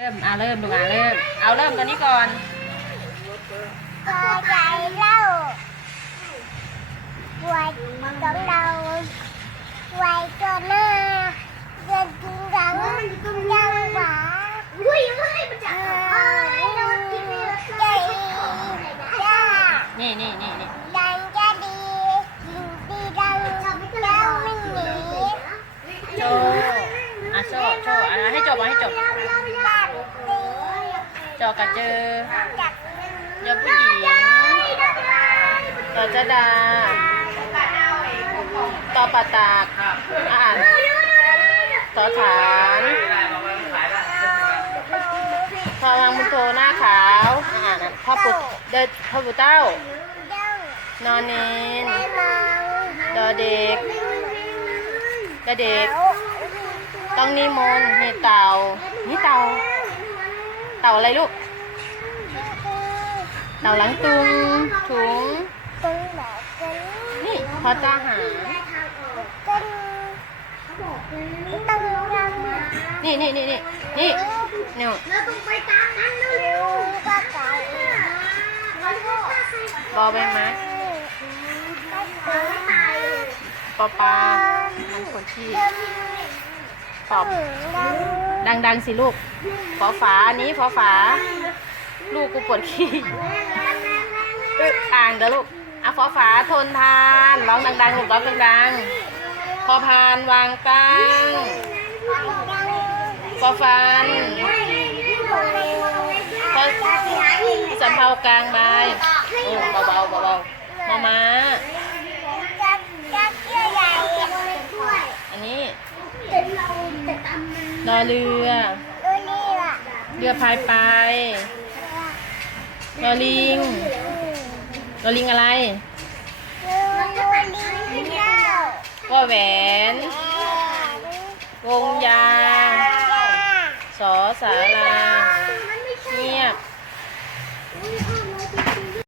เริ่มอ่าเริ่มดูอ่าเริ่ม เอาเริ่มตัวนี้ก่อนก็ใจเล่าไว้ของเราไว้ตัวหน้าเดินกินกังยังหวาอุ้ยไม่มันจะเออโดนกินใจจ้านี่นี่นี่นี่ดังจะดียิงดีดังเจ้าไม่หนีโชว์อะโชว์โชว์อะให้จบอะให้จบ จอกระเจอจับเดี๋ยวผู้หญิงต่อจะดา ต่อปาตากอ่านต่อฐานพอวางมุนโทหน้าขาวอ่านอะพ่อปุดเดินพ่อปุดเต้าเด้งนอนเนนได้มองดอเด็กดอเด็กต้องนิมนต์นี่เต่านี่เต่า เต่าอะไรลูก เต่าหลังตุงถุงตึงแบบตึงนี่พอจะหาตึงตึงยังนี่นี่นี่นี่นี่เนี่ยแล้วต้องไปตามนั้นเร็วๆก็ไก่บอใบไม้ปอปลามันคนที่ตอบ ดังๆสิลูกฝอฝาอันนี้ฝอฝา ลูกกูปวดขี้อึอ่างเด้อลูกอะฝอฝาทนทานร้องดังๆลูกร้องดังๆพอพานวางตั้งฟอฟันพอสำเภากลางใบโอ้เบาๆเบาๆมามา จักจักเยื่อใหญ่ อันนี้ รอเรือ ดูนี่ล่ะเรือพายไป รอลิง รอลิงอะไร ดูดูลิงเจ้าว่าแหวนแอนวงยางจ้าสอสารา